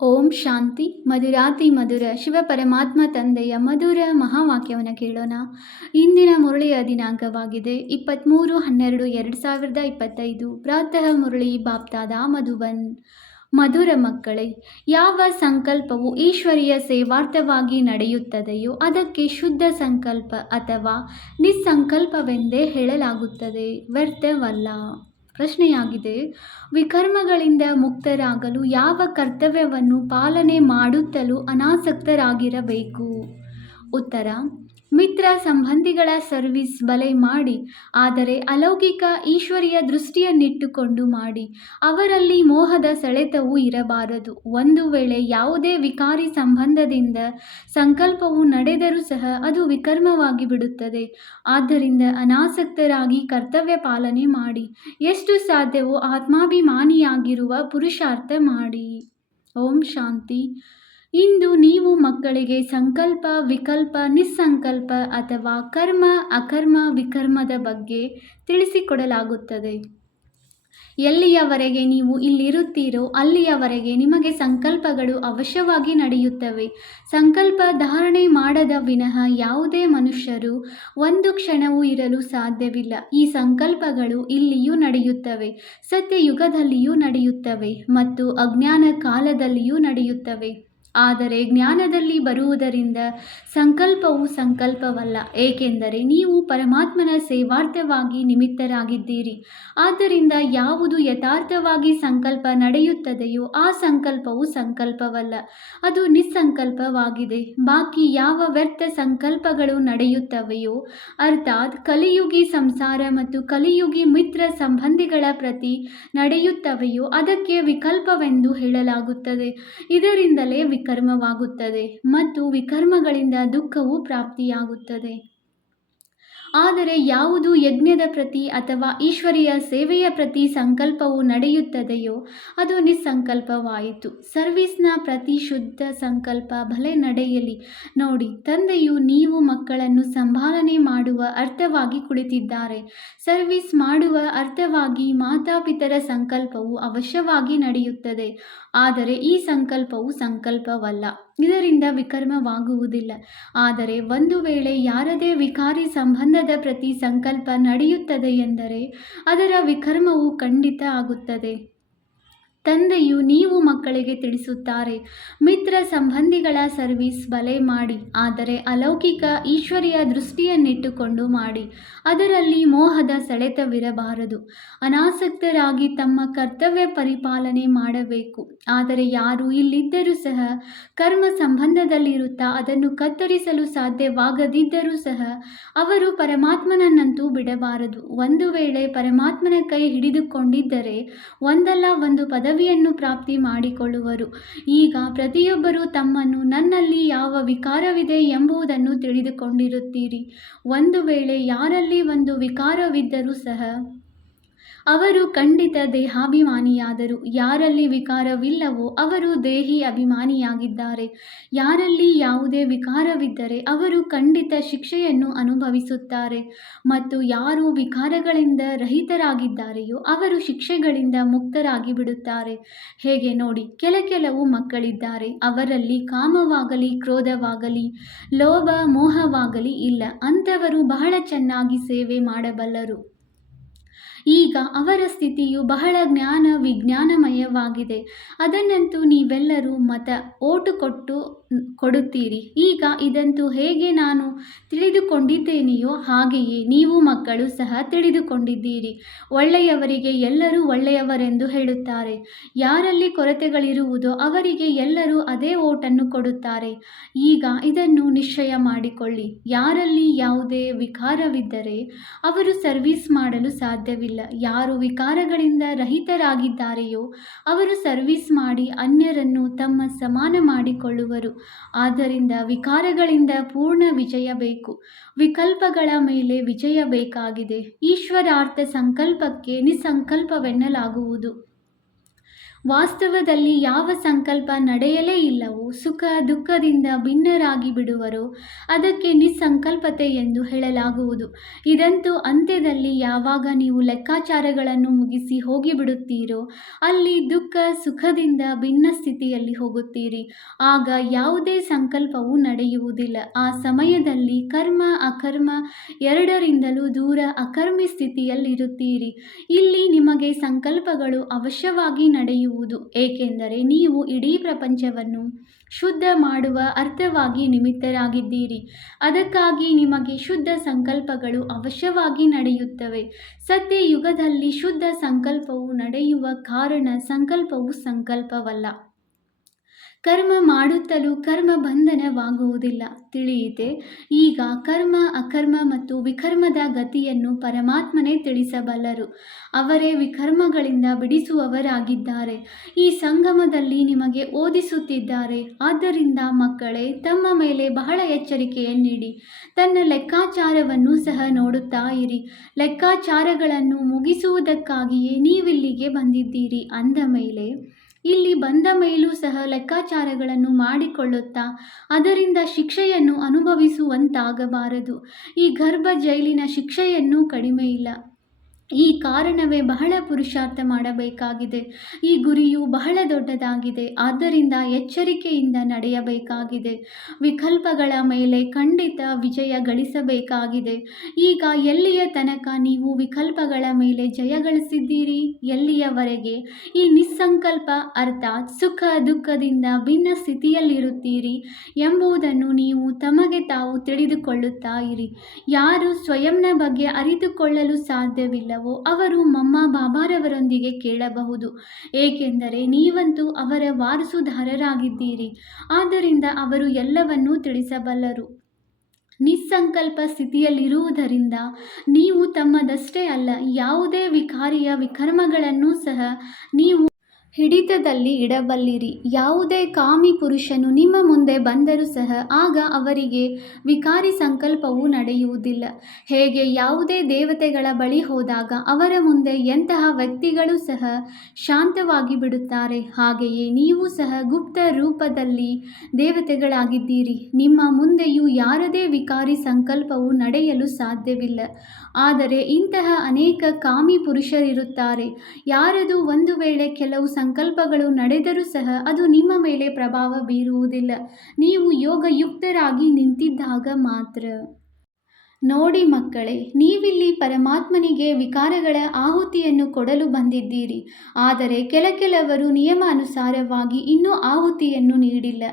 ಓಂ ಶಾಂತಿ ಮಧುರಾತಿ ಮಧುರ ಶಿವ ಪರಮಾತ್ಮ ತಂದೆಯ ಮಧುರ ಮಹಾವಾಕ್ಯವನ್ನು ಕೇಳೋಣ. ಇಂದಿನ ಮುರಳಿಯ ದಿನಾಂಕವಾಗಿದೆ 23/12/2025. ಪ್ರಾತಃ ಮುರಳಿ ಬಾಪ್ತಾದ ಮಧುಬನ್. ಮಧುರ ಮಕ್ಕಳೇ, ಯಾವ ಸಂಕಲ್ಪವು ಈಶ್ವರೀಯ ಸೇವಾರ್ಥವಾಗಿ ನಡೆಯುತ್ತದೆಯೋ ಅದಕ್ಕೆ ಶುದ್ಧ ಸಂಕಲ್ಪ ಅಥವಾ ನಿಸ್ಸಂಕಲ್ಪವೆಂದೇ ಹೇಳಲಾಗುತ್ತದೆ, ವ್ಯರ್ಥವಲ್ಲ. ಪ್ರಶ್ನೆಯಾಗಿದೆ, ವಿಕರ್ಮಗಳಿಂದ ಮುಕ್ತರಾಗಲು ಯಾವ ಕರ್ತವ್ಯವನ್ನು ಪಾಲನೆ ಮಾಡುತ್ತಲೂ ಅನಾಸಕ್ತರಾಗಿರಬೇಕು? ಉತ್ತರ: ಮಿತ್ರ ಸಂಬಂಧಿಗಳ ಸರ್ವಿಸ್ ಬಲೆ ಮಾಡಿ, ಆದರೆ ಅಲೌಕಿಕ ಈಶ್ವರೀಯ ದೃಷ್ಟಿಯನ್ನಿಟ್ಟುಕೊಂಡು ಮಾಡಿ. ಅವರಲ್ಲಿ ಮೋಹದ ಸೆಳೆತವೂ ಇರಬಾರದು. ಒಂದು ವೇಳೆ ಯಾವುದೇ ವಿಕಾರಿ ಸಂಬಂಧದಿಂದ ಸಂಕಲ್ಪವು ನಡೆದರೂ ಸಹ ಅದು ವಿಕರ್ಮವಾಗಿ ಬಿಡುತ್ತದೆ. ಆದ್ದರಿಂದ ಅನಾಸಕ್ತರಾಗಿ ಕರ್ತವ್ಯ ಪಾಲನೆ ಮಾಡಿ. ಎಷ್ಟು ಸಾಧ್ಯವೋ ಆತ್ಮಾಭಿಮಾನಿಯಾಗಿರುವ ಪುರುಷಾರ್ಥ ಮಾಡಿ. ಓಂ ಶಾಂತಿ. ಇಂದು ನೀವು ಮಕ್ಕಳಿಗೆ ಸಂಕಲ್ಪ, ವಿಕಲ್ಪ, ನಿಸ್ಸಂಕಲ್ಪ ಅಥವಾ ಕರ್ಮ, ಅಕರ್ಮ, ವಿಕರ್ಮದ ಬಗ್ಗೆ ತಿಳಿಸಿಕೊಡಲಾಗುತ್ತದೆ. ಎಲ್ಲಿಯವರೆಗೆ ನೀವು ಇಲ್ಲಿರುತ್ತೀರೋ ಅಲ್ಲಿಯವರೆಗೆ ನಿಮಗೆ ಸಂಕಲ್ಪಗಳು ಅವಶ್ಯವಾಗಿ ನಡೆಯುತ್ತವೆ. ಸಂಕಲ್ಪ ಧಾರಣೆ ಮಾಡದ ವಿನಃ ಯಾವುದೇ ಮನುಷ್ಯರು ಒಂದು ಕ್ಷಣವೂ ಇರಲು ಸಾಧ್ಯವಿಲ್ಲ. ಈ ಸಂಕಲ್ಪಗಳು ಇಲ್ಲಿಯೂ ನಡೆಯುತ್ತವೆ, ಸತ್ಯಯುಗದಲ್ಲಿಯೂ ನಡೆಯುತ್ತವೆ ಮತ್ತು ಅಜ್ಞಾನ ಕಾಲದಲ್ಲಿಯೂ ನಡೆಯುತ್ತವೆ. ಆದರೆ ಜ್ಞಾನದಲ್ಲಿ ಬರುವುದರಿಂದ ಸಂಕಲ್ಪವು ಸಂಕಲ್ಪವಲ್ಲ, ಏಕೆಂದರೆ ನೀವು ಪರಮಾತ್ಮನ ಸೇವಾರ್ಥವಾಗಿ ನಿಮಿತ್ತರಾಗಿದ್ದೀರಿ. ಆದ್ದರಿಂದ ಯಾವುದು ಯಥಾರ್ಥವಾಗಿ ಸಂಕಲ್ಪ ನಡೆಯುತ್ತದೆಯೋ ಆ ಸಂಕಲ್ಪವು ಸಂಕಲ್ಪವಲ್ಲ, ಅದು ನಿಸ್ಸಂಕಲ್ಪವಾಗಿದೆ. ಬಾಕಿ ಯಾವ ವ್ಯರ್ಥ ಸಂಕಲ್ಪಗಳು ನಡೆಯುತ್ತವೆಯೋ, ಅರ್ಥಾತ್ ಕಲಿಯುಗಿ ಸಂಸಾರ ಮತ್ತು ಕಲಿಯುಗಿ ಮಿತ್ರ ಸಂಬಂಧಿಗಳ ಪ್ರತಿ ನಡೆಯುತ್ತವೆಯೋ ಅದಕ್ಕೆ ವಿಕಲ್ಪವೆಂದು ಹೇಳಲಾಗುತ್ತದೆ. ಇದರಿಂದಲೇ ವಿಕರ್ಮವಾಗುತ್ತದೆ ಮತ್ತು ವಿಕರ್ಮಗಳಿಂದ ದುಃಖವು ಪ್ರಾಪ್ತಿಯಾಗುತ್ತದೆ. ಆದರೆ ಯಾವುದು ಯಜ್ಞದ ಪ್ರತಿ ಅಥವಾ ಈಶ್ವರೀಯ ಸೇವೆಯ ಪ್ರತಿ ಸಂಕಲ್ಪವು ನಡೆಯುತ್ತದೆಯೋ ಅದು ನಿಸ್ಸಂಕಲ್ಪವಾಯಿತು. ಸರ್ವಿಸ್ನ ಪ್ರತಿ ಶುದ್ಧ ಸಂಕಲ್ಪ ಭಲೆ ನಡೆಯಲಿ. ನೋಡಿ, ತಂದೆಯು ನೀವು ಮಕ್ಕಳನ್ನು ಸಂಭಾಲನೆ ಮಾಡುವ ಅರ್ಥವಾಗಿ ಕುಳಿತಿದ್ದಾರೆ. ಸರ್ವಿಸ್ ಮಾಡುವ ಅರ್ಥವಾಗಿ ಮಾತಾಪಿತರ ಸಂಕಲ್ಪವು ಅವಶ್ಯವಾಗಿ ನಡೆಯುತ್ತದೆ. ಆದರೆ ಈ ಸಂಕಲ್ಪವು ಸಂಕಲ್ಪವಲ್ಲ, ಇದರಿಂದ ವಿಕರ್ಮವಾಗುವುದಿಲ್ಲ. ಆದರೆ ಒಂದು ವೇಳೆ ಯಾರದೇ ವಿಕಾರಿ ಸಂಬಂಧದ ಪ್ರತಿ ಸಂಕಲ್ಪ ನಡೆಯುತ್ತದೆ ಎಂದರೆ ಅದರ ವಿಕರ್ಮವು ಖಂಡಿತ ಆಗುತ್ತದೆ. ತಂದೆಯು ನೀವು ಮಕ್ಕಳಿಗೆ ತಿಳಿಸುತ್ತಾರೆ, ಮಿತ್ರ ಸಂಬಂಧಿಗಳ ಸರ್ವಿಸ್ ಬಲೆ ಮಾಡಿ, ಆದರೆ ಅಲೌಕಿಕ ಈಶ್ವರೀಯ ದೃಷ್ಟಿಯನ್ನಿಟ್ಟುಕೊಂಡು ಮಾಡಿ. ಅದರಲ್ಲಿ ಮೋಹದ ಸೆಳೆತವಿರಬಾರದು. ಅನಾಸಕ್ತರಾಗಿ ತಮ್ಮ ಕರ್ತವ್ಯ ಪರಿಪಾಲನೆ ಮಾಡಬೇಕು. ಆದರೆ ಯಾರು ಇಲ್ಲಿದ್ದರೂ ಸಹ ಕರ್ಮ ಸಂಬಂಧದಲ್ಲಿರುತ್ತಾ ಅದನ್ನು ಕತ್ತರಿಸಲು ಸಾಧ್ಯವಾಗದಿದ್ದರೂ ಸಹ ಅವರು ಪರಮಾತ್ಮನನ್ನಂತೂ ಬಿಡಬಾರದು. ಒಂದು ವೇಳೆ ಪರಮಾತ್ಮನ ಕೈ ಹಿಡಿದುಕೊಂಡಿದ್ದರೆ ಒಂದಲ್ಲ ಒಂದು ಪದವಿಯನ್ನು ಪ್ರಾಪ್ತಿ ಮಾಡಿಕೊಳ್ಳುವರು. ಈಗ ಪ್ರತಿಯೊಬ್ಬರೂ ತಮ್ಮನ್ನು ನನ್ನಲ್ಲಿ ಯಾವ ವಿಕಾರವಿದೆ ಎಂಬುದನ್ನು ತಿಳಿದುಕೊಂಡಿರುತ್ತೀರಿ. ಒಂದು ವೇಳೆ ಯಾರಲ್ಲಿ ಒಂದು ವಿಕಾರವಿದ್ದರೂ ಸಹ ಅವರು ಖಂಡಿತ ದೇಹಾಭಿಮಾನಿಯಾದರು. ಯಾರಲ್ಲಿ ವಿಕಾರವಿಲ್ಲವೋ ಅವರು ದೇಹಿ ಅಭಿಮಾನಿಯಾಗಿದ್ದಾರೆ. ಯಾರಲ್ಲಿ ಯಾವುದೇ ವಿಕಾರವಿದ್ದರೆ ಅವರು ಖಂಡಿತ ಶಿಕ್ಷೆಯನ್ನು ಅನುಭವಿಸುತ್ತಾರೆ ಮತ್ತು ಯಾರು ವಿಕಾರಗಳಿಂದ ರಹಿತರಾಗಿದ್ದಾರೆಯೋ ಅವರು ಶಿಕ್ಷೆಗಳಿಂದ ಮುಕ್ತರಾಗಿ ಬಿಡುತ್ತಾರೆ. ಹೇಗೆ ನೋಡಿ, ಕೆಲವು ಮಕ್ಕಳಿದ್ದಾರೆ, ಅವರಲ್ಲಿ ಕಾಮವಾಗಲಿ, ಕ್ರೋಧವಾಗಲಿ, ಲೋಭ, ಮೋಹವಾಗಲಿ ಇಲ್ಲ. ಅಂಥವರು ಬಹಳ ಚೆನ್ನಾಗಿ ಸೇವೆ ಮಾಡಬಲ್ಲರು. ಈಗ ಅವರ ಸ್ಥಿತಿಯು ಬಹಳ ಜ್ಞಾನ ವಿಜ್ಞಾನಮಯವಾಗಿದೆ. ಅದನ್ನಂತೂ ನೀವೆಲ್ಲರೂ ಓಟು ಕೊಡುತ್ತೀರಿ. ಈಗ ಇದಂತೂ ಹೇಗೆ ನಾನು ತಿಳಿದುಕೊಂಡಿದ್ದೇನೆಯೋ ಹಾಗೆಯೇ ನೀವು ಮಕ್ಕಳು ಸಹ ತಿಳಿದುಕೊಂಡಿದ್ದೀರಿ. ಒಳ್ಳೆಯವರಿಗೆ ಎಲ್ಲರೂ ಒಳ್ಳೆಯವರೆಂದು ಹೇಳುತ್ತಾರೆ. ಯಾರಲ್ಲಿ ಕೊರತೆಗಳಿರುವುದೋ ಅವರಿಗೆ ಎಲ್ಲರೂ ಅದೇ ಓಟನ್ನು ಕೊಡುತ್ತಾರೆ. ಈಗ ಇದನ್ನು ನಿಶ್ಚಯ ಮಾಡಿಕೊಳ್ಳಿ, ಯಾರಲ್ಲಿ ಯಾವುದೇ ವಿಕಾರವಿದ್ದರೆ ಅವರು ಸರ್ವಿಸ್ ಮಾಡಲು ಸಾಧ್ಯವಿಲ್ಲ. ಯಾರು ವಿಕಾರಗಳಿಂದ ರಹಿತರಾಗಿದ್ದಾರೆಯೋ ಅವರು ಸರ್ವಿಸ್ ಮಾಡಿ ಅನ್ಯರನ್ನು ತಮ್ಮ ಸಮಾನ ಮಾಡಿಕೊಳ್ಳುವರು. ಆದ್ದರಿಂದ ವಿಕಾರಗಳಿಂದ ಪೂರ್ಣ ವಿಜಯ ಬೇಕು, ವಿಕಲ್ಪಗಳ ಮೇಲೆ ವಿಜಯ ಬೇಕಾಗಿದೆ. ಈಶ್ವರಾರ್ಥ ಸಂಕಲ್ಪಕ್ಕೆ ನಿಸ್ಸಂಕಲ್ಪವೆನ್ನಲಾಗುವುದು. ವಾಸ್ತವದಲ್ಲಿ ಯಾವ ಸಂಕಲ್ಪ ನಡೆಯಲೇ ಇಲ್ಲವೋ, ಸುಖ ದುಃಖದಿಂದ ಭಿನ್ನರಾಗಿ ಬಿಡುವರೋ ಅದಕ್ಕೆ ನಿಸ್ಸಂಕಲ್ಪತೆ ಎಂದು ಹೇಳಲಾಗುವುದು. ಇದಂತೂ ಅಂತ್ಯದಲ್ಲಿ ಯಾವಾಗ ನೀವು ಲೆಕ್ಕಾಚಾರಗಳನ್ನು ಮುಗಿಸಿ ಹೋಗಿಬಿಡುತ್ತೀರೋ ಅಲ್ಲಿ ದುಃಖ ಸುಖದಿಂದ ಭಿನ್ನ ಸ್ಥಿತಿಯಲ್ಲಿ ಹೋಗುತ್ತೀರಿ. ಆಗ ಯಾವುದೇ ಸಂಕಲ್ಪವೂ ನಡೆಯುವುದಿಲ್ಲ. ಆ ಸಮಯದಲ್ಲಿ ಕರ್ಮ ಅಕರ್ಮ ಎರಡರಿಂದಲೂ ದೂರ ಅಕರ್ಮಿ ಸ್ಥಿತಿಯಲ್ಲಿರುತ್ತೀರಿ. ಇಲ್ಲಿ ನಿಮಗೆ ಸಂಕಲ್ಪಗಳು ಅವಶ್ಯವಾಗಿ ನಡೆಯುವುದು, ಏಕೆಂದರೆ ನೀವು ಇಡೀ ಪ್ರಪಂಚವನ್ನು ಶುದ್ಧ ಮಾಡುವ ಅರ್ಥವಾಗಿ ನಿಮಿತ್ತರಾಗಿದ್ದೀರಿ. ಅದಕ್ಕಾಗಿ ನಿಮಗೆ ಶುದ್ಧ ಸಂಕಲ್ಪಗಳು ಅವಶ್ಯವಾಗಿ ನಡೆಯುತ್ತವೆ. ಸತ್ಯಯುಗದಲ್ಲಿ ಶುದ್ಧ ಸಂಕಲ್ಪವು ನಡೆಯುವ ಕಾರಣ ಸಂಕಲ್ಪವು ಸಂಕಲ್ಪವಲ್ಲ. ಕರ್ಮ ಮಾಡುತ್ತಲೂ ಕರ್ಮ ಬಂಧನವಾಗುವುದಿಲ್ಲ. ತಿಳಿಯಿತೆ? ಈಗ ಕರ್ಮ ಅಕರ್ಮ ಮತ್ತು ವಿಕರ್ಮದ ಗತಿಯನ್ನು ಪರಮಾತ್ಮನೇ ತಿಳಿಸಬಲ್ಲರು. ಅವರೇ ವಿಕರ್ಮಗಳಿಂದ ಬಿಡಿಸುವವರಾಗಿದ್ದಾರೆ. ಈ ಸಂಗಮದಲ್ಲಿ ನಿಮಗೆ ಓದಿಸುತ್ತಿದ್ದಾರೆ. ಆದ್ದರಿಂದ ಮಕ್ಕಳೇ, ತಮ್ಮ ಮೇಲೆ ಬಹಳ ಎಚ್ಚರಿಕೆಯನ್ನಿಡಿ. ತನ್ನ ಲೆಕ್ಕಾಚಾರವನ್ನು ಸಹ ನೋಡುತ್ತಾ ಇರಿ. ಲೆಕ್ಕಾಚಾರಗಳನ್ನು ಮುಗಿಸುವುದಕ್ಕಾಗಿಯೇ ನೀವಿಲ್ಲಿಗೆ ಬಂದಿದ್ದೀರಿ ಅಂದ ಮೇಲೆ ಇಲ್ಲಿ ಬಂದ ಮೇಲೂ ಸಹ ಲೆಕ್ಕಾಚಾರಗಳನ್ನು ಮಾಡಿಕೊಳ್ಳುತ್ತಾ ಅದರಿಂದ ಶಿಕ್ಷೆಯನ್ನು ಅನುಭವಿಸುವಂತಾಗಬಾರದು. ಈ ಗರ್ಭ ಜೈಲಿನ ಶಿಕ್ಷೆಯನ್ನೂ ಕಡಿಮೆಯಿಲ್ಲ. ಈ ಕಾರಣವೇ ಬಹಳ ಪುರುಷಾರ್ಥ ಮಾಡಬೇಕಾಗಿದೆ. ಈ ಗುರಿಯು ಬಹಳ ದೊಡ್ಡದಾಗಿದೆ. ಆದ್ದರಿಂದ ಎಚ್ಚರಿಕೆಯಿಂದ ನಡೆಯಬೇಕಾಗಿದೆ. ವಿಕಲ್ಪಗಳ ಮೇಲೆ ಖಂಡಿತ ವಿಜಯ ಗಳಿಸಬೇಕಾಗಿದೆ. ಈಗ ಎಲ್ಲಿಯ ತನಕ ನೀವು ವಿಕಲ್ಪಗಳ ಮೇಲೆ ಜಯ ಗಳಿಸಿದ್ದೀರಿ? ಎಲ್ಲಿಯವರೆಗೆ ಈ ನಿಸ್ಸಂಕಲ್ಪ ಅರ್ಥಾತ್ ಸುಖ ದುಃಖದಿಂದ ಭಿನ್ನ ಸ್ಥಿತಿಯಲ್ಲಿರುತ್ತೀರಿ ಎಂಬುದನ್ನು ನೀವು ತಮಗೆ ತಾವು ತಿಳಿದುಕೊಳ್ಳುತ್ತಾ ಇರಿ. ಯಾರು ಸ್ವಯಂನ ಬಗ್ಗೆ ಅರಿತುಕೊಳ್ಳಲು ಸಾಧ್ಯವಿಲ್ಲವೋ ಅವರು ಮಮ್ಮ ಬಾಬಾರವರೊಂದಿಗೆ ಕೇಳಬಹುದು. ಏಕೆಂದರೆ ನೀವಂತೂ ಅವರ ವಾರಸುದಾರರಾಗಿದ್ದೀರಿ. ಆದ್ದರಿಂದ ಅವರು ಎಲ್ಲವನ್ನೂ ತಿಳಿಸಬಲ್ಲರು. ನಿಸ್ಸಂಕಲ್ಪ ಸ್ಥಿತಿಯಲ್ಲಿರುವುದರಿಂದ ನೀವು ತಮ್ಮದಷ್ಟೇ ಅಲ್ಲ, ಯಾವುದೇ ವಿಕಾರಿಯ ವಿಕರ್ಮಗಳನ್ನೂ ಸಹ ನೀವು ಹಿಡಿತದಲ್ಲಿ ಇಡಬಲ್ಲಿರಿ. ಯಾವುದೇ ಕಾಮಿ ಪುರುಷನು ನಿಮ್ಮ ಮುಂದೆ ಬಂದರೂ ಸಹ ಆಗ ಅವರಿಗೆ ವಿಕಾರಿ ಸಂಕಲ್ಪವೂ ನಡೆಯುವುದಿಲ್ಲ. ಹೇಗೆ ಯಾವುದೇ ದೇವತೆಗಳ ಬಳಿ ಹೋದಾಗ ಅವರ ಮುಂದೆ ಎಂತಹ ವ್ಯಕ್ತಿಗಳು ಸಹ ಶಾಂತವಾಗಿ ಬಿಡುತ್ತಾರೆ, ಹಾಗೆಯೇ ನೀವು ಸಹ ಗುಪ್ತ ರೂಪದಲ್ಲಿ ದೇವತೆಗಳಾಗಿದ್ದೀರಿ. ನಿಮ್ಮ ಮುಂದೆಯೂ ಯಾರದೇ ವಿಕಾರಿ ಸಂಕಲ್ಪವು ನಡೆಯಲು ಸಾಧ್ಯವಿಲ್ಲ. ಆದರೆ ಇಂತಹ ಅನೇಕ ಕಾಮಿ ಪುರುಷರಿರುತ್ತಾರೆ. ಯಾರದು ಒಂದು ವೇಳೆ ಕೆಲವು ಸಂಕಲ್ಪಗಳು ನಡೆದರೂ ಸಹ ಅದು ನಿಮ್ಮ ಮೇಲೆ ಪ್ರಭಾವ ಬೀರುವುದಿಲ್ಲ. ನೀವು ಯೋಗಯುಕ್ತರಾಗಿ ನಿಂತಿದ್ದಾಗ ಮಾತ್ರ. ನೋಡಿ ಮಕ್ಕಳೇ, ನೀವಿಲ್ಲಿ ಪರಮಾತ್ಮನಿಗೆ ವಿಕಾರಗಳ ಆಹುತಿಯನ್ನು ಕೊಡಲು ಬಂದಿದ್ದೀರಿ. ಆದರೆ ಕೆಲವರು ನಿಯಮಾನುಸಾರವಾಗಿ ಇನ್ನೂ ಆಹುತಿಯನ್ನು ನೀಡಿಲ್ಲ.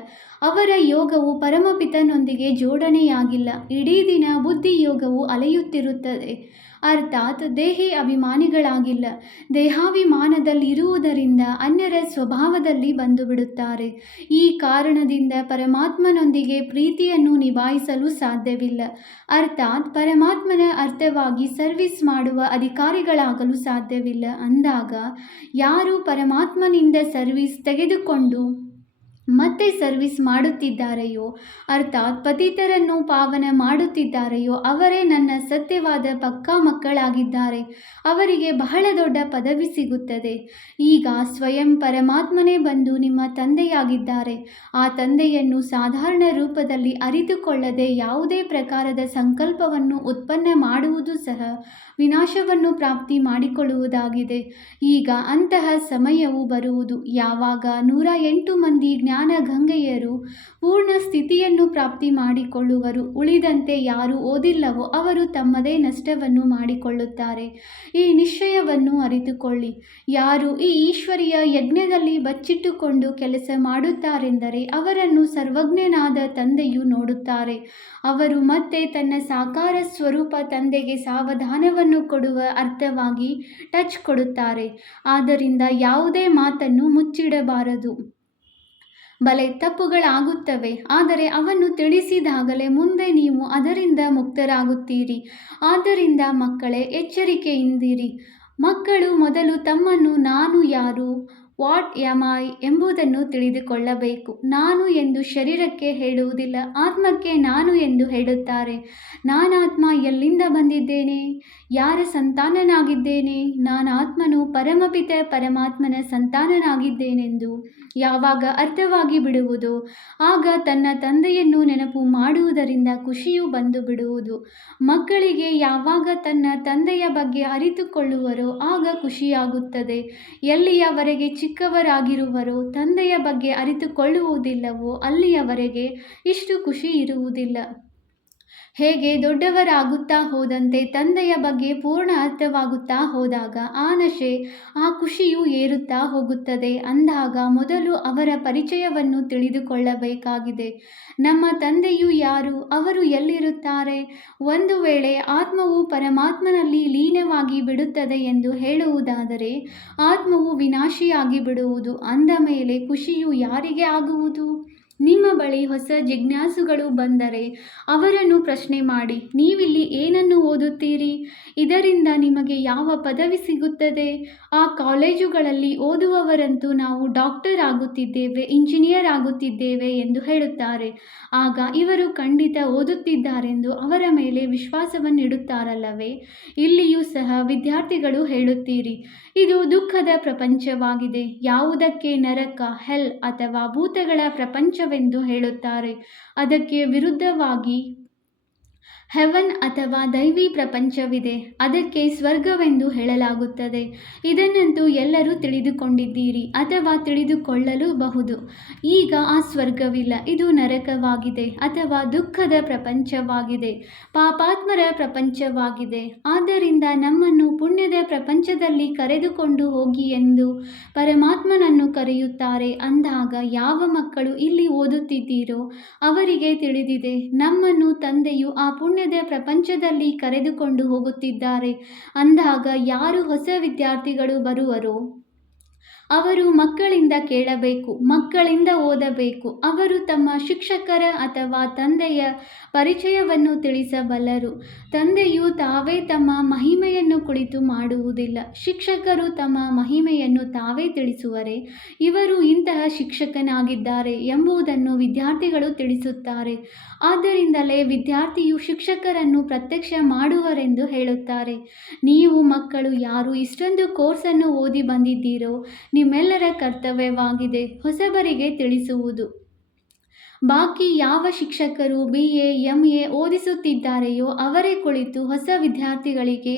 ಅವರ ಯೋಗವು ಪರಮಪಿತನೊಂದಿಗೆ ಜೋಡಣೆಯಾಗಿಲ್ಲ. ಇಡೀ ದಿನ ಬುದ್ಧಿಯೋಗವು ಅಲೆಯುತ್ತಿರುತ್ತದೆ. ಅರ್ಥಾತ್ ದೇಹಿ ಅಭಿಮಾನಿಗಳಾಗಿಲ್ಲ. ದೇಹಾಭಿಮಾನದಲ್ಲಿರುವುದರಿಂದ ಅನ್ಯರ ಸ್ವಭಾವದಲ್ಲಿ ಬಂದು ಬಿಡುತ್ತಾರೆ. ಈ ಕಾರಣದಿಂದ ಪರಮಾತ್ಮನೊಂದಿಗೆ ಪ್ರೀತಿಯನ್ನು ನಿಭಾಯಿಸಲು ಸಾಧ್ಯವಿಲ್ಲ. ಅರ್ಥಾತ್ ಪರಮಾತ್ಮನ ಅರ್ಥವಾಗಿ ಸರ್ವಿಸ್ ಮಾಡುವ ಅಧಿಕಾರಿಗಳಾಗಲು ಸಾಧ್ಯವಿಲ್ಲ. ಅಂದಾಗ ಯಾರು ಪರಮಾತ್ಮನಿಂದ ಸರ್ವಿಸ್ ತೆಗೆದುಕೊಂಡು ಮತ್ತೆ ಸರ್ವಿಸ್ ಮಾಡುತ್ತಿದ್ದಾರೆಯೋ ಅರ್ಥಾತ್ ಪತಿತರನ್ನು ಪಾವನ ಮಾಡುತ್ತಿದ್ದಾರೆಯೋ ಅವರೇ ನನ್ನ ಸತ್ಯವಾದ ಪಕ್ಕಾ ಮಕ್ಕಳಾಗಿದ್ದಾರೆ. ಅವರಿಗೆ ಬಹಳ ದೊಡ್ಡ ಪದವಿ ಸಿಗುತ್ತದೆ. ಈಗ ಸ್ವಯಂ ಪರಮಾತ್ಮನೇ ಬಂದು ನಿಮ್ಮ ತಂದೆಯಾಗಿದ್ದಾರೆ. ಆ ತಂದೆಯನ್ನು ಸಾಧಾರಣ ರೂಪದಲ್ಲಿ ಅರಿತುಕೊಳ್ಳದೆ ಯಾವುದೇ ಪ್ರಕಾರದ ಸಂಕಲ್ಪವನ್ನು ಉತ್ಪನ್ನ ಮಾಡುವುದು ಸಹ ವಿನಾಶವನ್ನು ಪ್ರಾಪ್ತಿ ಮಾಡಿಕೊಳ್ಳುವುದಾಗಿದೆ. ಈಗ ಅಂತಹ ಸಮಯವು ಬರುವುದು ಯಾವಾಗ 108 ಮಂದಿ ಜ್ಞಾನ ಗಂಗೆಯರು ಪೂರ್ಣ ಸ್ಥಿತಿಯನ್ನು ಪ್ರಾಪ್ತಿ ಮಾಡಿಕೊಳ್ಳುವರು. ಉಳಿದಂತೆ ಯಾರು ಓದಿಲ್ಲವೋ ಅವರು ತಮ್ಮದೇ ನಷ್ಟವನ್ನು ಮಾಡಿಕೊಳ್ಳುತ್ತಾರೆ. ಈ ನಿಶ್ಚಯವನ್ನು ಅರಿತುಕೊಳ್ಳಿ. ಯಾರು ಈ ಈಶ್ವರೀಯ ಯಜ್ಞದಲ್ಲಿ ಬಚ್ಚಿಟ್ಟುಕೊಂಡು ಕೆಲಸ ಮಾಡುತ್ತಾರೆಂದರೆ ಅವರನ್ನು ಸರ್ವಜ್ಞನಾದ ತಂದೆಯು ನೋಡುತ್ತಾರೆ. ಅವರು ಮತ್ತೆ ತನ್ನ ಸಾಕಾರ ಸ್ವರೂಪ ತಂದೆಗೆ ಸಾವಧಾನವನ್ನು ಕೊಡುವ ಅರ್ಥವಾಗಿ ಟಚ್ ಕೊಡುತ್ತಾರೆ. ಆದ್ದರಿಂದ ಯಾವುದೇ ಮಾತನ್ನು ಮುಚ್ಚಿಡಬಾರದು. ಬಲೆ ತಪ್ಪುಗಳಾಗುತ್ತವೆ, ಆದರೆ ಅವನ್ನು ತಿಳಿಸಿದಾಗಲೇ ಮುಂದೆ ನೀವು ಅದರಿಂದ ಮುಕ್ತರಾಗುತ್ತೀರಿ. ಆದ್ದರಿಂದ ಮಕ್ಕಳೇ, ಎಚ್ಚರಿಕೆಯಿಂದಿರಿ. ಮಕ್ಕಳು ಮೊದಲು ತಮ್ಮನ್ನು ನಾನು ಯಾರು, ವಾಟ್ ಆಮ್ ಐ ಎಂಬುದನ್ನು ತಿಳಿದುಕೊಳ್ಳಬೇಕು. ನಾನು ಎಂದು ಶರೀರಕ್ಕೆ ಹೇಳುವುದಿಲ್ಲ, ಆತ್ಮಕ್ಕೆ ನಾನು ಎಂದು ಹೇಳುತ್ತಾರೆ. ನಾನಾತ್ಮ ಎಲ್ಲಿಂದ ಬಂದಿದ್ದೇನೆ? ಯಾರ ಸಂತಾನನಾಗಿದ್ದೇನೆ, ನಾನಾತ್ಮನು ಪರಮಪಿತ ಪರಮಾತ್ಮನ ಸಂತಾನನಾಗಿದ್ದೇನೆಂದು ಯಾವಾಗ ಅರ್ಥವಾಗಿ ಬಿಡುವುದೋ ಆಗ ತನ್ನ ತಂದೆಯನ್ನು ನೆನಪು ಮಾಡುವುದರಿಂದ ಖುಷಿಯು ಬಂದು ಬಿಡುವುದು. ಮಕ್ಕಳಿಗೆ ಯಾವಾಗ ತನ್ನ ತಂದೆಯ ಬಗ್ಗೆ ಅರಿತುಕೊಳ್ಳುವರೋ ಆಗ ಖುಷಿಯಾಗುತ್ತದೆ. ಎಲ್ಲಿಯವರೆಗೆ ಚಿಕ್ಕವರಾಗಿರುವರೋ ತಂದೆಯ ಬಗ್ಗೆ ಅರಿತುಕೊಳ್ಳುವುದಿಲ್ಲವೋ ಅಲ್ಲಿಯವರೆಗೆ ಇಷ್ಟು ಖುಷಿ ಇರುವುದಿಲ್ಲ. ಹೇಗೆ ದೊಡ್ಡವರಾಗುತ್ತಾ ಹೋದಂತೆ ತಂದೆಯ ಬಗ್ಗೆ ಪೂರ್ಣ ಅರ್ಥವಾಗುತ್ತಾ ಹೋದಾಗ ಆ ನಶೆ, ಆ ಖುಷಿಯು ಏರುತ್ತಾ ಹೋಗುತ್ತದೆ. ಅಂದಾಗ ಮೊದಲು ಅವರ ಪರಿಚಯವನ್ನು ತಿಳಿದುಕೊಳ್ಳಬೇಕಾಗಿದೆ. ನಮ್ಮ ತಂದೆಯು ಯಾರು, ಅವರು ಎಲ್ಲಿರುತ್ತಾರೆ? ಒಂದು ವೇಳೆ ಆತ್ಮವು ಪರಮಾತ್ಮನಲ್ಲಿ ಲೀನವಾಗಿ ಬಿಡುತ್ತದೆ ಎಂದು ಹೇಳುವುದಾದರೆ ಆತ್ಮವು ವಿನಾಶಿಯಾಗಿ ಬಿಡುವುದು. ಅಂದ ಮೇಲೆ ಖುಷಿಯು ಯಾರಿಗೆ ಆಗುವುದು? ನಿಮ್ಮ ಬಳಿ ಹೊಸ ಜಿಜ್ಞಾಸುಗಳು ಬಂದರೆ ಅವರನ್ನು ಪ್ರಶ್ನೆ ಮಾಡಿ, ನೀವಿಲ್ಲಿ ಏನನ್ನು ಓದುತ್ತೀರಿ? ಇದರಿಂದ ನಿಮಗೆ ಯಾವ ಪದವಿ ಸಿಗುತ್ತದೆ? ಆ ಕಾಲೇಜುಗಳಲ್ಲಿ ಓದುವವರಂತೂ ನಾವು ಡಾಕ್ಟರ್ ಆಗುತ್ತಿದ್ದೇವೆ, ಇಂಜಿನಿಯರ್ ಆಗುತ್ತಿದ್ದೇವೆ ಎಂದು ಹೇಳುತ್ತಾರೆ. ಆಗ ಇವರು ಖಂಡಿತ ಓದುತ್ತಿದ್ದಾರೆಂದು ಅವರ ಮೇಲೆ ವಿಶ್ವಾಸವನ್ನಿಡುತ್ತಾರಲ್ಲವೇ? ಇಲ್ಲಿಯೂ ಸಹ ವಿದ್ಯಾರ್ಥಿಗಳು ಹೇಳುತ್ತೀರಿ, ಇದು ದುಃಖದ ಪ್ರಪಂಚವಾಗಿದೆ. ಯಾವುದಕ್ಕೆ ನರಕ, ಹೆಲ್ ಅಥವಾ ಭೂತಗಳ ಪ್ರಪಂಚವೆಂದು ಹೇಳುತ್ತಾರೆ. ಅದಕ್ಕೆ ವಿರುದ್ಧವಾಗಿ ಹೆವನ್ ಅಥವಾ ದೈವಿ ಪ್ರಪಂಚವಿದೆ. ಅದಕ್ಕೆ ಸ್ವರ್ಗವೆಂದು ಹೇಳಲಾಗುತ್ತದೆ. ಇದನ್ನಂತೂ ಎಲ್ಲರೂ ತಿಳಿದುಕೊಂಡಿದ್ದೀರಿ ಅಥವಾ ತಿಳಿದುಕೊಳ್ಳಲೂ ಬಹುದು. ಈಗ ಆ ಸ್ವರ್ಗವಿಲ್ಲ, ಇದು ನರಕವಾಗಿದೆ ಅಥವಾ ದುಃಖದ ಪ್ರಪಂಚವಾಗಿದೆ, ಪಾಪಾತ್ಮರ ಪ್ರಪಂಚವಾಗಿದೆ. ಆದ್ದರಿಂದ ನಮ್ಮನ್ನು ಪುಣ್ಯದ ಪ್ರಪಂಚದಲ್ಲಿ ಕರೆದುಕೊಂಡು ಹೋಗಿ ಎಂದು ಪರಮಾತ್ಮನನ್ನು ಕರೆಯುತ್ತಾರೆ. ಅಂದಾಗ ಯಾವ ಮಕ್ಕಳು ಇಲ್ಲಿ ಓದುತ್ತಿದ್ದೀರೋ ಅವರಿಗೆ ತಿಳಿದಿದೆ, ನಮ್ಮನ್ನು ತಂದೆಯು ಆ ಪುಣ್ಯದ ಪ್ರಪಂಚದಲ್ಲಿ ಕರೆದುಕೊಂಡು ಹೋಗುತ್ತಿದ್ದಾರೆ. ಅಂದಾಗ ಯಾರು ಹೊಸ ವಿದ್ಯಾರ್ಥಿಗಳು ಬರುವರೋ ಅವರು ಮಕ್ಕಳಿಂದ ಕೇಳಬೇಕು, ಮಕ್ಕಳಿಂದ ಓದಬೇಕು. ಅವರು ತಮ್ಮ ಶಿಕ್ಷಕರ ಅಥವಾ ತಂದೆಯ ಪರಿಚಯವನ್ನು ತಿಳಿಸಬಲ್ಲರು. ತಂದೆಯು ತಾವೇ ತಮ್ಮ ಮಹಿಮೆಯನ್ನು ಕುಳಿತು ಮಾಡುವುದಿಲ್ಲ, ಶಿಕ್ಷಕರು ತಮ್ಮ ಮಹಿಮೆಯನ್ನು ತಾವೇ ತಿಳಿಸುವರೆ. ಇವರು ಇಂತಹ ಶಿಕ್ಷಕನಾಗಿದ್ದಾರೆ ಎಂಬುದನ್ನು ವಿದ್ಯಾರ್ಥಿಗಳು ತಿಳಿಸುತ್ತಾರೆ. ಆದ್ದರಿಂದಲೇ ವಿದ್ಯಾರ್ಥಿಯು ಶಿಕ್ಷಕರನ್ನು ಪ್ರತ್ಯಕ್ಷ ಮಾಡುವರೆಂದು ಹೇಳುತ್ತಾರೆ. ನೀವು ಮಕ್ಕಳು ಯಾರು ಇಷ್ಟೊಂದು ಕೋರ್ಸನ್ನು ಓದಿ ಬಂದಿದ್ದೀರೋ ನಿಮ್ಮೆಲ್ಲರ ಕರ್ತವ್ಯವಾಗಿದೆ ಹೊಸಬರಿಗೆ ತಿಳಿಸುವುದು. ಬಾಕಿ ಯಾವ ಶಿಕ್ಷಕರು BA MA ಓದಿಸುತ್ತಿದ್ದಾರೆಯೋ ಅವರೇ ಕುಳಿತು ಹೊಸ ವಿದ್ಯಾರ್ಥಿಗಳಿಗೆ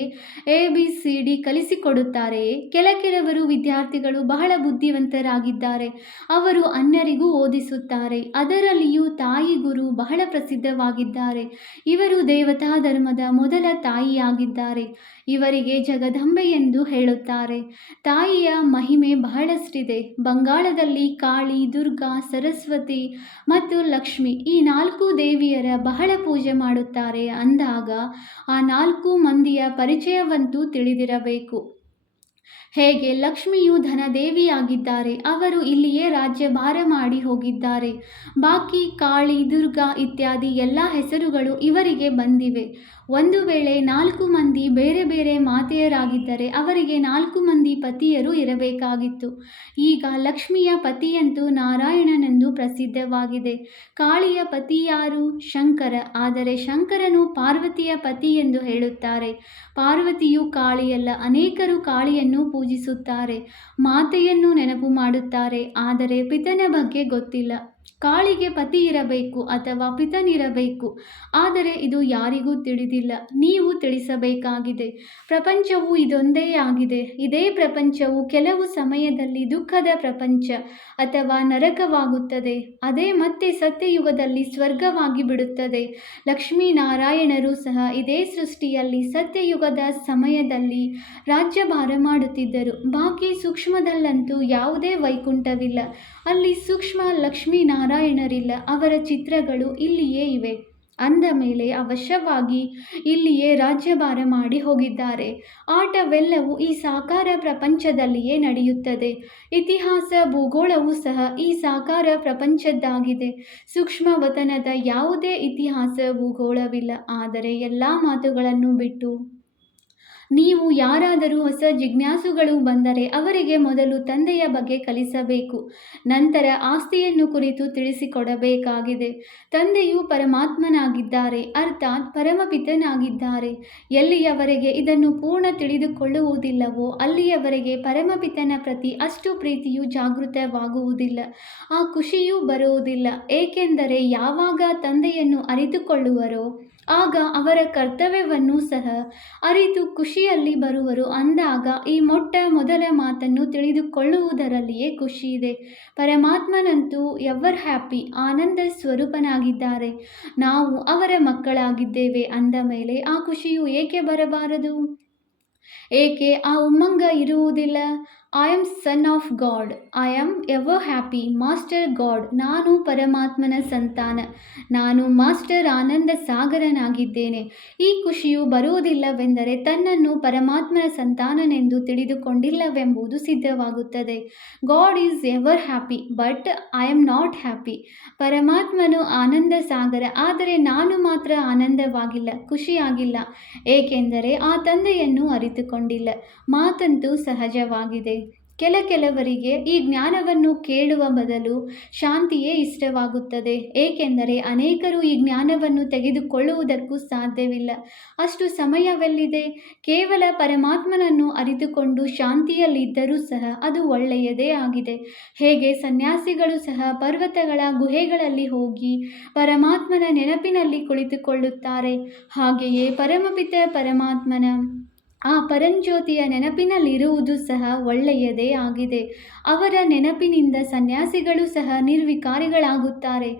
ABCD ಕಲಿಸಿಕೊಡುತ್ತಾರೆಯೇ? ಕೆಲವರು ವಿದ್ಯಾರ್ಥಿಗಳು ಬಹಳ ಬುದ್ಧಿವಂತರಾಗಿದ್ದಾರೆ, ಅವರು ಅನ್ಯರಿಗೂ ಓದಿಸುತ್ತಾರೆ. ಅದರಲ್ಲಿಯೂ ತಾಯಿ ಗುರು ಬಹಳ ಪ್ರಸಿದ್ಧವಾಗಿದ್ದಾರೆ. ಇವರು ದೇವತಾ ಧರ್ಮದ ಮೊದಲ ತಾಯಿಯಾಗಿದ್ದಾರೆ. ಇವರಿಗೆ ಜಗದಂಬೆ ಎಂದು ಹೇಳುತ್ತಾರೆ. ತಾಯಿಯ ಮಹಿಮೆ ಬಹಳಷ್ಟಿದೆ. ಬಂಗಾಳದಲ್ಲಿ ಕಾಳಿ, ದುರ್ಗಾ, ಸರಸ್ವತಿ ಮತ್ತು ಲಕ್ಷ್ಮಿ ಈ 4 ದೇವಿಯರ ಬಹಳ ಪೂಜೆ ಮಾಡುತ್ತಾರೆ. ಅಂದಾಗ ಆ 4 ಮಂದಿಯ ಪರಿಚಯವಂತೂ ತಿಳಿದಿರಬೇಕು. ಹೇಗೆ ಲಕ್ಷ್ಮಿಯು ಧನದೇವಿಯಾಗಿದ್ದಾರೆ, ಅವರು ಇಲ್ಲಿಯೇ ರಾಜ್ಯಭಾರ ಮಾಡಿ ಹೋಗಿದ್ದಾರೆ. ಬಾಕಿ ಕಾಳಿ, ದುರ್ಗಾ ಇತ್ಯಾದಿ ಎಲ್ಲ ಹೆಸರುಗಳು ಇವರಿಗೆ ಬಂದಿವೆ. ಒಂದು ವೇಳೆ 4 ಮಂದಿ ಬೇರೆ ಬೇರೆ ಮಾತೆಯರಾಗಿದ್ದರೆ ಅವರಿಗೆ 4 ಮಂದಿ ಪತಿಯರು ಇರಬೇಕಾಗಿತ್ತು. ಈಗ ಲಕ್ಷ್ಮಿಯ ಪತಿಯಂತೂ ನಾರಾಯಣನೆಂದು ಪ್ರಸಿದ್ಧವಾಗಿದೆ. ಕಾಳಿಯ ಪತಿ ಯಾರು? ಶಂಕರ. ಆದರೆ ಶಂಕರನು ಪಾರ್ವತಿಯ ಪತಿ ಎಂದು ಹೇಳುತ್ತಾರೆ. ಪಾರ್ವತಿಯು ಕಾಳಿಯಲ್ಲ. ಅನೇಕರು ಕಾಳಿಯನ್ನು ಪೂಜಿಸುತ್ತಾರೆ, ಮಾತೆಯನ್ನು ನೆನಪು ಮಾಡುತ್ತಾರೆ, ಆದರೆ ಪಿತನ ಬಗ್ಗೆ ಗೊತ್ತಿಲ್ಲ. ಕಾಳಿಗೆ ಪತಿ ಇರಬೇಕು ಅಥವಾ ಪಿತನಿರಬೇಕು, ಆದರೆ ಇದು ಯಾರಿಗೂ ತಿಳಿದಿಲ್ಲ. ನೀವು ತಿಳಿಸಬೇಕಾಗಿದೆ. ಪ್ರಪಂಚವು ಇದೊಂದೇ ಆಗಿದೆ. ಇದೇ ಪ್ರಪಂಚವು ಕೆಲವು ಸಮಯದಲ್ಲಿ ದುಃಖದ ಪ್ರಪಂಚ ಅಥವಾ ನರಕವಾಗುತ್ತದೆ. ಅದೇ ಮತ್ತೆ ಸತ್ಯಯುಗದಲ್ಲಿ ಸ್ವರ್ಗವಾಗಿ ಬಿಡುತ್ತದೆ. ಲಕ್ಷ್ಮೀನಾರಾಯಣರು ಸಹ ಇದೇ ಸೃಷ್ಟಿಯಲ್ಲಿ ಸತ್ಯಯುಗದ ಸಮಯದಲ್ಲಿ ರಾಜ್ಯಭಾರ ಮಾಡುತ್ತಿದ್ದರು. ಬಾಕಿ ಸೂಕ್ಷ್ಮದಲ್ಲಂತೂ ಯಾವುದೇ ವೈಕುಂಠವಿಲ್ಲ. ಅಲ್ಲಿ ಸೂಕ್ಷ್ಮ ಲಕ್ಷ್ಮೀನಾರಾಯಣರಿಲ್ಲ. ಅವರ ಚಿತ್ರಗಳು ಇಲ್ಲಿಯೇ ಇವೆ. ಅಂದ ಮೇಲೆ ಅವಶ್ಯವಾಗಿ ಇಲ್ಲಿಯೇ ರಾಜ್ಯಭಾರ ಮಾಡಿ ಹೋಗಿದ್ದಾರೆ. ಆಟವೆಲ್ಲವೂ ಈ ಸಾಕಾರ ಪ್ರಪಂಚದಲ್ಲಿಯೇ ನಡೆಯುತ್ತದೆ. ಇತಿಹಾಸ, ಭೂಗೋಳವೂ ಸಹ ಈ ಸಾಕಾರ ಪ್ರಪಂಚದ್ದಾಗಿದೆ. ಸೂಕ್ಷ್ಮವತನದ ಯಾವುದೇ ಇತಿಹಾಸ, ಭೂಗೋಳವಿಲ್ಲ. ಆದರೆ ಎಲ್ಲ ಮಾತುಗಳನ್ನು ಬಿಟ್ಟು ನೀವು ಯಾರಾದರೂ ಹೊಸ ಜಿಜ್ಞಾಸುಗಳು ಬಂದರೆ ಅವರಿಗೆ ಮೊದಲು ತಂದೆಯ ಬಗ್ಗೆ ಕಲಿಸಬೇಕು, ನಂತರ ಆಸ್ತಿಯನ್ನು ಕುರಿತು ತಿಳಿಸಿಕೊಡಬೇಕಾಗಿದೆ. ತಂದೆಯು ಪರಮಾತ್ಮನಾಗಿದ್ದಾರೆ, ಅರ್ಥಾತ್ ಪರಮಪಿತನಾಗಿದ್ದಾರೆ. ಎಲ್ಲಿಯವರೆಗೆ ಇದನ್ನು ಪೂರ್ಣ ತಿಳಿದುಕೊಳ್ಳುವುದಿಲ್ಲವೋ ಅಲ್ಲಿಯವರೆಗೆ ಪರಮಪಿತನ ಪ್ರತಿ ಅಷ್ಟು ಪ್ರೀತಿಯು ಜಾಗೃತವಾಗುವುದಿಲ್ಲ, ಆ ಖುಷಿಯೂ ಬರುವುದಿಲ್ಲ. ಏಕೆಂದರೆ ಯಾವಾಗ ತಂದೆಯನ್ನು ಅರಿತುಕೊಳ್ಳುವರೋ ಆಗ ಅವರ ಕರ್ತವ್ಯವನ್ನು ಸಹ ಅರಿತು ಖುಷಿಯಲ್ಲಿ ಬರುವರು. ಅಂದಾಗ ಈ ಮೊದಲ ಮಾತನ್ನು ತಿಳಿದುಕೊಳ್ಳುವುದರಲ್ಲಿಯೇ ಖುಷಿಯಿದೆ. ಪರಮಾತ್ಮನಂತೂ ಎವರ್ ಹ್ಯಾಪಿ, ಆನಂದ ಸ್ವರೂಪನಾಗಿದ್ದಾರೆ. ನಾವು ಅವರ ಮಕ್ಕಳಾಗಿದ್ದೇವೆ ಅಂದ ಮೇಲೆ ಆ ಖುಷಿಯು ಏಕೆ ಬರಬಾರದು? ಏಕೆ ಆ ಉಮ್ಮಂಗ ಇರುವುದಿಲ್ಲ? I am son of god, I am ever happy, master god. ನಾನು ಪರಮಾತ್ಮನ ಸಂತಾನ, ನಾನು ಮಾಸ್ಟರ್ ಆನಂದ ಸಾಗರನಾಗಿದ್ದೇನೆ. ಈ ಖುಷಿಯು ಬರುವುದಿಲ್ಲವೆಂದರೆ ತನ್ನನ್ನು ಪರಮಾತ್ಮನ ಸಂತಾನನೆಂದು ತಿಳಿದುಕೊಂಡಿಲ್ಲವೆಂಬುದು ಸಿದ್ಧವಾಗುತ್ತದೆ. God is ever happy but I am not happy. ಪರಮಾತ್ಮನು ಆನಂದ ಸಾಗರ, ಆದರೆ ನಾನು ಮಾತ್ರ ಆನಂದವಾಗಿಲ್ಲ, ಖುಷಿಯಾಗಿಲ್ಲ. ಏಕೆಂದರೆ ಆ ತಂದೆಯನ್ನು ಅರಿತುಕೊಂಡಿಲ್ಲ. ಮಾತಂತೂ ಸಹಜವಾಗಿದೆ. ಕೆಲವರಿಗೆ ಈ ಜ್ಞಾನವನ್ನು ಕೇಳುವ ಬದಲು ಶಾಂತಿಯೇ ಇಷ್ಟವಾಗುತ್ತದೆ. ಏಕೆಂದರೆ ಅನೇಕರು ಈ ಜ್ಞಾನವನ್ನು ತೆಗೆದುಕೊಳ್ಳುವುದಕ್ಕೂ ಸಾಧ್ಯವಿಲ್ಲ. ಅಷ್ಟು ಸಮಯವೆಲ್ಲಿದೆ? ಕೇವಲ ಪರಮಾತ್ಮನನ್ನು ಅರಿತುಕೊಂಡು ಶಾಂತಿಯಲ್ಲಿದ್ದರೂ ಸಹ ಅದು ಒಳ್ಳೆಯದೇ ಆಗಿದೆ. ಹೇಗೆ ಸನ್ಯಾಸಿಗಳು ಸಹ ಪರ್ವತಗಳ ಗುಹೆಗಳಲ್ಲಿ ಹೋಗಿ ಪರಮಾತ್ಮನ ನೆನಪಿನಲ್ಲಿ ಕುಳಿತುಕೊಳ್ಳುತ್ತಾರೆ, ಹಾಗೆಯೇ ಪರಮಪಿತ ಪರಮಾತ್ಮನ ಆ ಪರಂಜ್ಯೋತಿಯ ನೆನಪಿನಲ್ಲಿರುವುದು ಸಹ ಒಳ್ಳೆಯದೇ ಆಗಿದೆ. ಅವರ ನೆನಪಿನಿಂದ ಸನ್ಯಾಸಿಗಳು ಸಹ ನಿರ್ವಿಕಾರಿಗಳಾಗುತ್ತಾರೆ.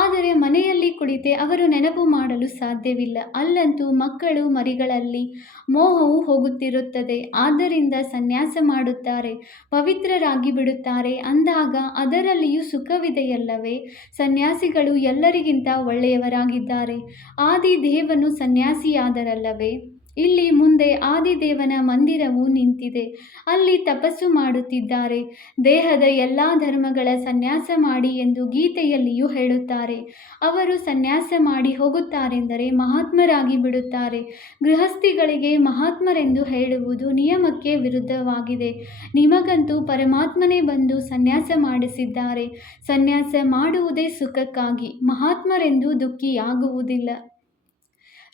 ಆದರೆ ಮನೆಯಲ್ಲಿ ಕುಳಿತೆ ಅವರು ನೆನಪು ಮಾಡಲು ಸಾಧ್ಯವಿಲ್ಲ. ಅಲ್ಲಂತೂ ಮಕ್ಕಳು ಮರಿಗಳಲ್ಲಿ ಮೋಹವು ಹೋಗುತ್ತಿರುತ್ತದೆ. ಆದ್ದರಿಂದ ಸನ್ಯಾಸ ಮಾಡುತ್ತಾರೆ, ಪವಿತ್ರರಾಗಿ ಬಿಡುತ್ತಾರೆ. ಅಂದಾಗ ಅದರಲ್ಲಿಯೂ ಸುಖವಿದೆಯಲ್ಲವೇ? ಸನ್ಯಾಸಿಗಳು ಎಲ್ಲರಿಗಿಂತ ಒಳ್ಳೆಯವರಾಗಿದ್ದಾರೆ. ಆದಿದೇವನು ಸನ್ಯಾಸಿಯಾದರಲ್ಲವೇ? ಇಲ್ಲಿ ಮುಂದೆ ಆದಿದೇವನ ಮಂದಿರವು ನಿಂತಿದೆ. ಅಲ್ಲಿ ತಪಸ್ಸು ಮಾಡುತ್ತಿದ್ದಾರೆ. ದೇಹದ ಎಲ್ಲ ಧರ್ಮಗಳ ಸನ್ಯಾಸ ಮಾಡಿ ಎಂದು ಗೀತೆಯಲ್ಲಿಯೂ ಹೇಳುತ್ತಾರೆ. ಅವರು ಸನ್ಯಾಸ ಮಾಡಿ ಹೋಗುತ್ತಾರೆಂದರೆ ಮಹಾತ್ಮರಾಗಿ ಬಿಡುತ್ತಾರೆ. ಗೃಹಸ್ಥಿಗಳಿಗೆ ಮಹಾತ್ಮರೆಂದು ಹೇಳುವುದು ನಿಯಮಕ್ಕೆ ವಿರುದ್ಧವಾಗಿದೆ. ನಿಮಗಂತೂ ಪರಮಾತ್ಮನೇ ಬಂದು ಸನ್ಯಾಸ ಮಾಡಿಸಿದ್ದಾರೆ. ಸನ್ಯಾಸ ಮಾಡುವುದೇ ಸುಖಕ್ಕಾಗಿ, ಮಹಾತ್ಮರೆಂದು ದುಃಖಿಯಾಗುವುದಿಲ್ಲ.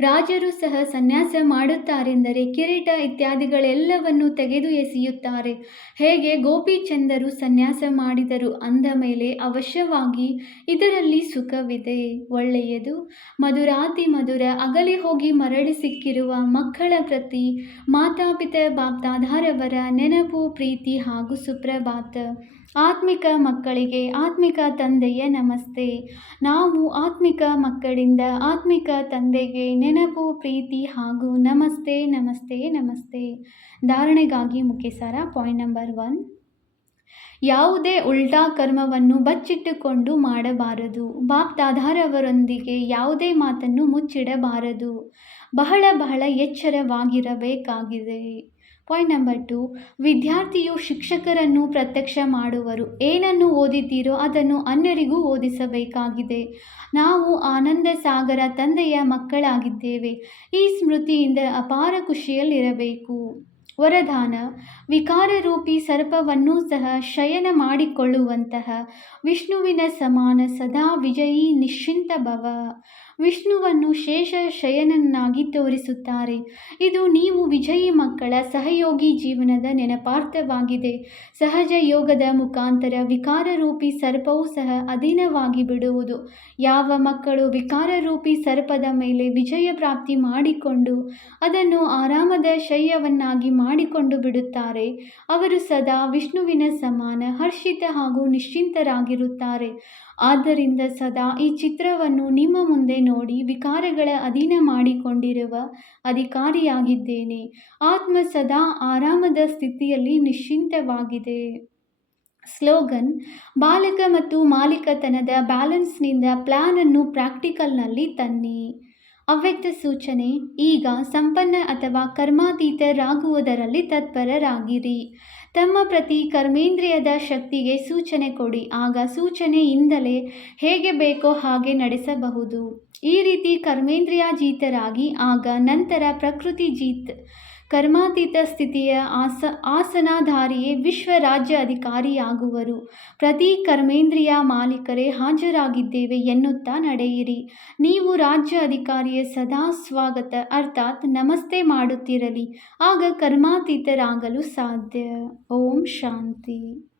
ರಾಜರು ಸಹ ಸನ್ಯಾಸ ಮಾಡುತ್ತಾರೆಂದರೆ ಕಿರೀಟ ಇತ್ಯಾದಿಗಳೆಲ್ಲವನ್ನು ತೆಗೆದು ಎಸೆಯುತ್ತಾರೆ. ಹೇಗೆ ಗೋಪಿಚಂದರು ಸನ್ಯಾಸ ಮಾಡಿದರು ಅಂದ ಮೇಲೆ ಅವಶ್ಯವಾಗಿ ಇದರಲ್ಲಿ ಸುಖವಿದೆ, ಒಳ್ಳೆಯದು. ಮಧುರಾತಿ ಮಧುರ ಅಗಲಿ ಹೋಗಿ ಮರಳಿ ಸಿಕ್ಕಿರುವ ಮಕ್ಕಳ ಪ್ರತಿ ಮಾತಾಪಿತ ಬಾಪ್ದಾದಾರವರ ನೆನಪು, ಪ್ರೀತಿ ಹಾಗೂ ಸುಪ್ರಭಾತ. ಆತ್ಮಿಕ ಮಕ್ಕಳಿಗೆ ಆತ್ಮಿಕ ತಂದೆಯ ನಮಸ್ತೆ. ನಾವು ಆತ್ಮಿಕ ಮಕ್ಕಳಿಂದ ಆತ್ಮಿಕ ತಂದೆಗೆ ನೆನಪು, ಪ್ರೀತಿ ಹಾಗೂ ನಮಸ್ತೆ ನಮಸ್ತೆ ನಮಸ್ತೆ. ಧಾರಣೆಗಾಗಿ ಮುಖ್ಯ ಸಾರ. ಪಾಯಿಂಟ್ ನಂಬರ್ 1, ಯಾವುದೇ ಉಲ್ಟಾ ಕರ್ಮವನ್ನು ಬಚ್ಚಿಟ್ಟುಕೊಂಡು ಮಾಡಬಾರದು. ಬಾಪ್ದಾದಾರವರೊಂದಿಗೆ ಯಾವುದೇ ಮಾತನ್ನು ಮುಚ್ಚಿಡಬಾರದು. ಬಹಳ ಎಚ್ಚರವಾಗಿರಬೇಕಾಗಿದೆ. ಪಾಯಿಂಟ್ ನಂಬರ್ 2, ವಿದ್ಯಾರ್ಥಿಯು ಶಿಕ್ಷಕರನ್ನು ಪ್ರತ್ಯಕ್ಷ ಮಾಡುವರು. ಏನನ್ನು ಓದಿದ್ದೀರೋ ಅದನ್ನು ಅನ್ಯರಿಗೂ ಓದಿಸಬೇಕಾಗಿದೆ. ನಾವು ಆನಂದ ಸಾಗರ ತಂದೆಯ ಮಕ್ಕಳಾಗಿದ್ದೇವೆ. ಈ ಸ್ಮೃತಿಯಿಂದ ಅಪಾರ ಖುಷಿಯಲ್ಲಿರಬೇಕು. ವರದಾನ: ವಿಕಾರರೂಪಿ ಸರ್ಪವನ್ನೂ ಸಹ ಶಯನ ಮಾಡಿಕೊಳ್ಳುವಂತಹ ವಿಷ್ಣುವಿನ ಸಮಾನ ಸದಾ ವಿಜಯೀ ನಿಶ್ಚಿಂತ ಭವ. ವಿಷ್ಣುವನ್ನು ಶೇಷ ಶಯನನ್ನಾಗಿ ತೋರಿಸುತ್ತಾರೆ. ಇದು ನೀವು ವಿಜಯಿ ಮಕ್ಕಳ ಸಹಯೋಗಿ ಜೀವನದ ನೆನಪಾರ್ಥವಾಗಿದೆ. ಸಹಜ ಯೋಗದ ಮುಖಾಂತರ ವಿಕಾರರೂಪಿ ಸರ್ಪವೂ ಸಹ ಅಧೀನವಾಗಿ ಬಿಡುವುದು. ಯಾವ ಮಕ್ಕಳು ವಿಕಾರರೂಪಿ ಸರ್ಪದ ಮೇಲೆ ವಿಜಯ ಪ್ರಾಪ್ತಿ ಮಾಡಿಕೊಂಡು ಅದನ್ನು ಆರಾಮದ ಶಯ್ಯವನ್ನಾಗಿ ಮಾಡಿಕೊಂಡು ಬಿಡುತ್ತಾರೆ, ಅವರು ಸದಾ ವಿಷ್ಣುವಿನ ಸಮಾನ ಹರ್ಷಿತ ಹಾಗೂ ನಿಶ್ಚಿಂತರಾಗಿರುತ್ತಾರೆ. ಆದ್ದರಿಂದ ಸದಾ ಈ ಚಿತ್ರವನ್ನು ನಿಮ್ಮ ಮುಂದೆ ನೋಡಿ, ವಿಕಾರಗಳ ಅಧೀನ ಮಾಡಿಕೊಂಡಿರುವ ಅಧಿಕಾರಿಯಾಗಿದ್ದೇನೆ. ಆತ್ಮ ಸದಾ ಆರಾಮದ ಸ್ಥಿತಿಯಲ್ಲಿ ನಿಶ್ಚಿಂತವಾಗಿದೆ. ಸ್ಲೋಗನ್: ಬಾಲಕ ಮತ್ತು ಮಾಲೀಕತನದ ಬ್ಯಾಲೆನ್ಸ್ನಿಂದ ಪ್ಲಾನ್ ಅನ್ನು ಪ್ರಾಕ್ಟಿಕಲ್ನಲ್ಲಿ ತನ್ನಿ. ಅವ್ಯಕ್ತ ಸೂಚನೆ: ಈಗ ಸಂಪನ್ನ ಅಥವಾ ಕರ್ಮಾತೀತರಾಗುವುದರಲ್ಲಿ ತತ್ಪರರಾಗಿರಿ. ತಮ್ಮ ಪ್ರತಿ ಕರ್ಮೇಂದ್ರಿಯದ ಶಕ್ತಿಗೆ ಸೂಚನೆ ಕೊಡಿ. ಆಗ ಸೂಚನೆಯಿಂದಲೇ ಹೇಗೆ ಬೇಕೋ ಹಾಗೆ ನಡೆಸಬಹುದು. ಈ ರೀತಿ ಕರ್ಮೇಂದ್ರಿಯಾಜೀತರಾಗಿ ಆಗ ನಂತರ ಪ್ರಕೃತಿ ಜೀತ್ ಕರ್ಮಾತೀತ ಸ್ಥಿತಿಯ ಆಸನಾಧಾರಿಯೇ ವಿಶ್ವ ರಾಜ್ಯ ಅಧಿಕಾರಿಯಾಗುವರು. ಪ್ರತಿ ಕರ್ಮೇಂದ್ರಿಯ ಮಾಲೀಕರೇ ಹಾಜರಾಗಿದ್ದೇವೆ ಎನ್ನುತ್ತಾ ನಡೆಯಿರಿ. ನೀವು ರಾಜ್ಯ ಅಧಿಕಾರಿಯ ಸದಾ ಸ್ವಾಗತ ಅರ್ಥಾತ್ ನಮಸ್ತೆ ಮಾಡುತ್ತಿರಲಿ. ಆಗ ಕರ್ಮಾತೀತರಾಗಲು ಸಾಧ್ಯ. ಓಂ ಶಾಂತಿ.